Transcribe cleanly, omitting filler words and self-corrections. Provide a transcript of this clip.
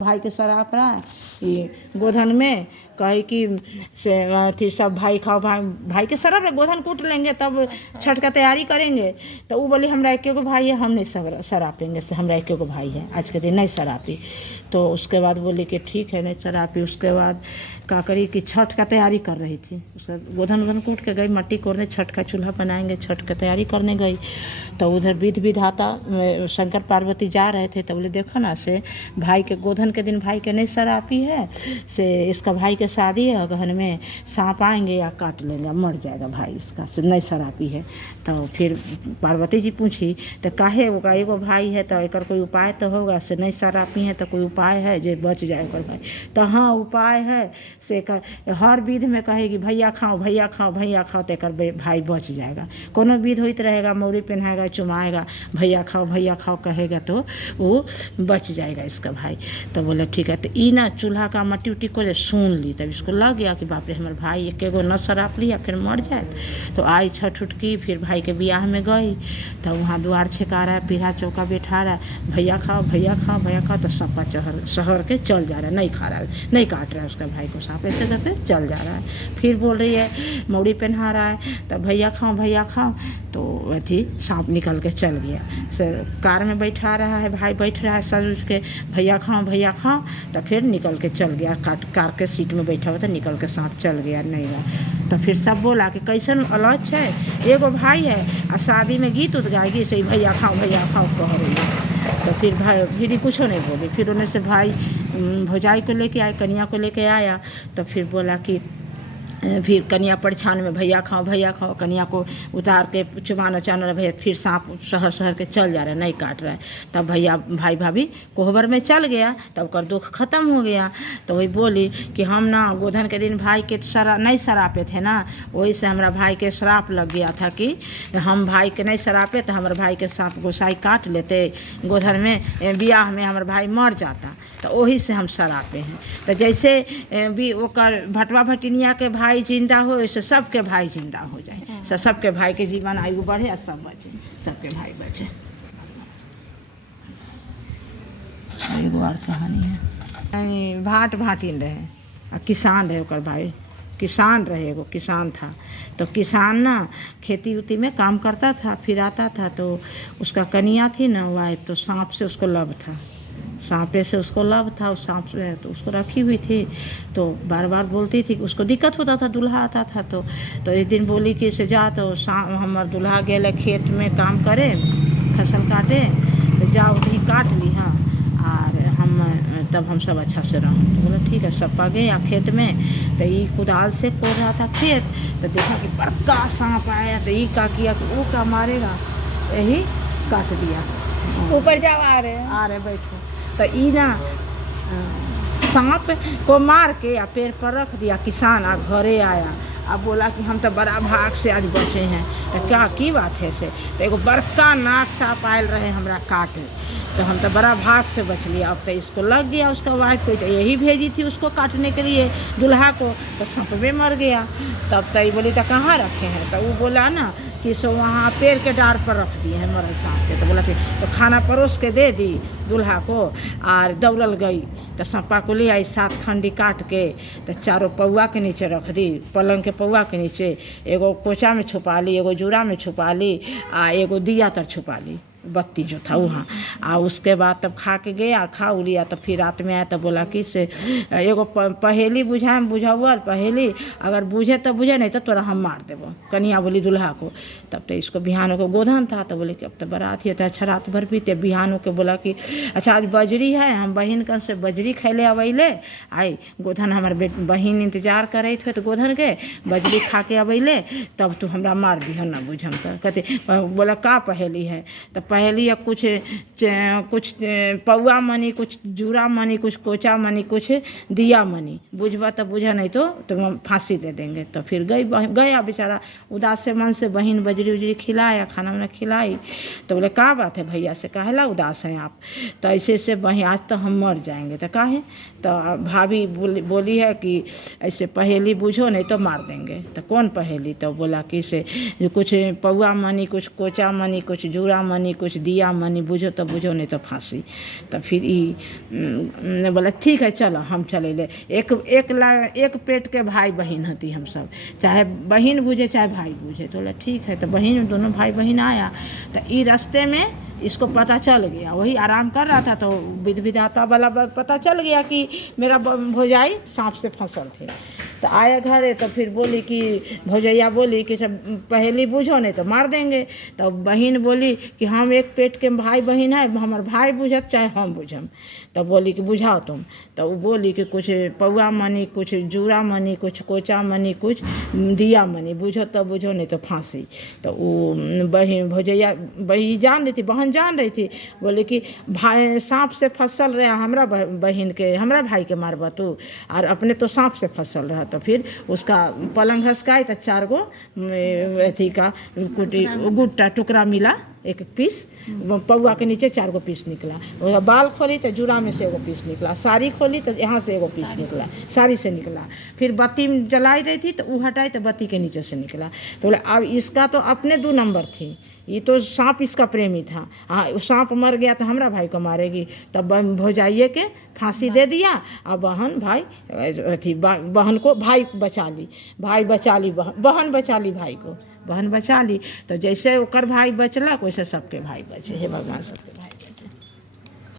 भाई के शराब रहा है ये गोधन में कहे कि से अथी सब भाई खाओ भाई के शराब है गोधन कूट लेंगे तब छठ का तैयारी करेंगे। तो वो बोली हमरा एक को भाई है हम नहीं शरापेंगे से हमरा एक को भाई है आज के दिन नहीं शरापी। तो उसके बाद बोली कि ठीक है नहीं शरापी। उसके बाद का करी कि छठ का तैयारी कर रही थी उसका गोधन कूट के गई मट्टी कोड़ने छठ का चूल्हा बनाएंगे छठ का तैयारी करने गई। तो उधर विधाता शंकर पार्वती जा रहे थे तो बोले देखो ना से भाई के गोधन के दिन भाई के नहीं शरापी है से इसका भाई के शादी है गहन में सांप आएंगे या काट लेंगे मर जाएगा भाई इसका से नहीं शरापी है। तो फिर पार्वती जी पूछी तो काहे ओकरा एगो भाई है तो एक कोई उपाय तो होगा से नहीं शरापी है तो कोई उपाय है जो बच जाए ओकर भाई। तो हाँ उपाय है से हर विध में कहेगी भैया खाओ भैया खाओ भैया खाओ तो एक भाई बच जाएगा। कोनो विध होते रहेगा मौरी पहनाएगा चुमाएगा भैया खाओ कहेगा तो वो बच जाएगा इसका भाई। तो बोले ठीक है। तो ई ना चूल्हा का मट्टी उट्टी को सुन ली तब इसको लग गया कि बाप रे हमारे भाई एक एगो न शराप लिया फिर मर जाए। तो आई छठ उठ की फिर भाई के ब्याह में गई तो वहाँ द्वार छेका रहा है पीढ़ा चौका बैठा रहा है भैया खाओ भैया खाओ भैया खाओ। तो सबका शहर के चल जा रहा है नहीं खा रहा है नहीं काट रहा है उसका भाई को सांप ऐसे करके चल जा रहा है। फिर बोल रही है मौड़ी पहना रहा है तो भैया खाओ। तो अथी सांप निकल के चल गया। सर कार में बैठा रहा है भाई बैठ रहा है सज के भैया खाओ। तो फिर निकल के चल गया कार के सीट में बैठा हुआ था निकल के सांप चल गया नहीं रहा। तो फिर सब बोला कि कैसन अलग है एगो भाई है आ शादी में गीत उत गाएगी से भैया खाओ कह रही है। तो फिर भाई फिर कुछ नहीं बोले। फिर उन्हें से भाई भौजाई को लेके आए कन्या को लेके आया। तो फिर बोला कि फिर कन्या परिछान में भैया खाओ कन्या को उतार के चुमाना चाना भैया फिर सांप शहर के चल जा रहा है नहीं काट रहा है। तब भैया भाई भाभी कोहबर में चल गया तब कर दुख खत्म हो गया। तो वही बोली कि हम ना गोधन के दिन भाई के नहीं शरापे थे ना वही से हमारा भाई के श्राप लग गया था कि हम भाई के नहीं शरापे तो हमारे भाई के सांप गोसाई काट लेते गोधन में ब्याह में हमारे भाई मर जाता तो वही से हम शरापे हैं। तो जैसे भी ओकर भटवा भटिनिया के भाई जिंदा हो ऐसे सबके भाई जिंदा हो जाए सबके भाई के जीवन आयु बढ़े और सब बचे सबके भाई बचे। एगो और कहानी है भाटिन रहे और किसान रहे ओकर भाई किसान रहे एगो किसान था। तो किसान ना खेती उती में काम करता था फिर आता था तो उसका कन्या थी ना वाइफ तो सांप से उसको लब था सांपे से उसको लब था उस सांप से तो उसको रखी हुई थी। तो बार बार बोलती थी कि उसको दिक्कत होता था दूल्हा आता था तो एक दिन बोली कि से जा तो हमार दूल्हा गए खेत में काम करे फसल काटे तो जाओ नहीं काट ली हाँ और हम सब अच्छा से रहूँ। तो बोला ठीक है सब पा गए खेत में। तो ये कुदाल से खोद रहा था खेत तो देखा कि बड़का सांप आया तो ये का किया कि वो का मारेगा यही काट दिया ऊपर जाओ आ रहे बैठो। तो ई ना सांप को मार के या पेड़ पर रख दिया किसान आ घरे आया अब बोला कि हम तो बड़ा भाग से आज बचे हैं। तो क्या की बात है से तो एगो बड़का नाक सांप आयल रहे हमरा काटे तो हम तो बड़ा भाग से बच लिया। अब तो इसको लग गया उसका वाइफ को तो यही भेजी थी उसको काटने के लिए दूल्हा को तो सांप में मर गया। तब तो ये बोली तो कहाँ रखे हैं तो वो बोला ना कि सो वहाँ पेड़ के डार पर रख दिए हैं मरल सांप के। तो बोला कि तो खाना परोस के दे दी दूल्हा को और दौड़ल गई तो सांपा को ले आई 7 खंडी काट के तो चारों पौआ के नीचे रख दी पलंग के पौआ के नीचे एगो कोचा में छुपा ली एगो जूरा में छुपा ली आ एगो दिया तर छुपा ली बत्ती जो था वहाँ उसके बाद तब खा के गया खा लिया। तो फिर रात में आया तो बोला कि से एगो पहेली बुझाओ पहेली अगर बुझे तो बुझे नहीं तो तोरा हम मार देबो कन्या बोली दूल्हा को। तब तो इसको बिहानों को गोधन था तो बोले कि अब तो बारात ही था अच्छा रात भर पीते बिहानों के बोला कि अच्छा आज बजरी है हम बहन कन से बजरी खैले अवैले आई गोधन हमारे बहन इंतजार करे थे तो गोधन के बजरी खा के अवैले तब तू हमरा मार दिह ना बुझम तो कहते बोला का पहेली है तो पहेली है कुछ पौआ मनी कुछ जूरा मनी कुछ कोचा मनी कुछ दिया मनी बुझवा तो बुझा नहीं तो हम फांसी दे देंगे। तो फिर गया बेचारा उदास से मन से बहन बजरी उजरी खिलाया खाना वाना खिलाई। तो बोले क्या बात है भैया से काहेला उदास हैं आप तो ऐसे बहन आज तो हम मर जाएंगे तो काहे। तो भाभी बोली है कि ऐसे पहेली बुझो नहीं तो मार देंगे। तो कौन पहेली तो बोला कि से कुछ पौआ मनी कुछ कोचा मनी कुछ जूरा मनी कुछ दिया मनी बुझो तो बुझो नहीं तो फांसी। तो फिर ने बोला ठीक है चलो हम चले ले। एक पेट के भाई बहन होती हम सब, चाहे बहन बुझे चाहे भाई बुझे। तो बोला ठीक है। तो बहन दोनों भाई बहन आया तो ई रास्ते में इसको पता चल गया, वही आराम कर रहा था तो विध विधाता वाला पता चल गया कि मेरा भौजाई सांप से फंसल थे। तो आया घरे तो फिर बोली कि भौजैया बोली कि सब पहली बूझो नहीं तो मार देंगे। तो बहन बोली कि हम एक पेट के भाई बहन है, हमारे भाई बुझत चाहे हम बुझम। तो बोली कि बुझाओ तुम। तो वो बोली कि कुछ पौआ मनी, कुछ जूरा मनी, कुछ कोचा मनी, कुछ दिया मनी, बुझो तो बुझो नहीं तो फांसी। तो वो बहन भौजैया जान रही थी, बहन जान रही थी, बोले कि भाई सांप से फंसल रहा हमरा बहन के, हमरा भाई के मारबा तू, और अपने तो सांप से फंसल रहा। तो फिर उसका पलंग हंसकाई तो 4 गो अथी का गुट्टा टुकड़ा मिला, एक पीस पौआ के नीचे 4 गो पीस निकला। बाल खोली तो जूरा में से एगो पीस निकला, साड़ी खोली तो यहाँ से एगो पीस निकला, साड़ी से निकला। फिर बत्ती जलाई रही थी तो वो हटाई तो बत्ती के नीचे से निकला। तो बोले अब इसका तो अपने 2 नंबर थी, ये तो सांप इसका प्रेमी था। हाँ सांप मर गया तो हमरा भाई को मारेगी। तब भौजाइये के फांसी दे दिया और बहन भाई अथी बहन को भाई बचा ली, भाई बचा ली, बहन बचा ली भाई को, बहन बचा ली। तो जैसे ओकर भाई बचला वैसे सबके भाई बचे। हे भगवान सबके भाई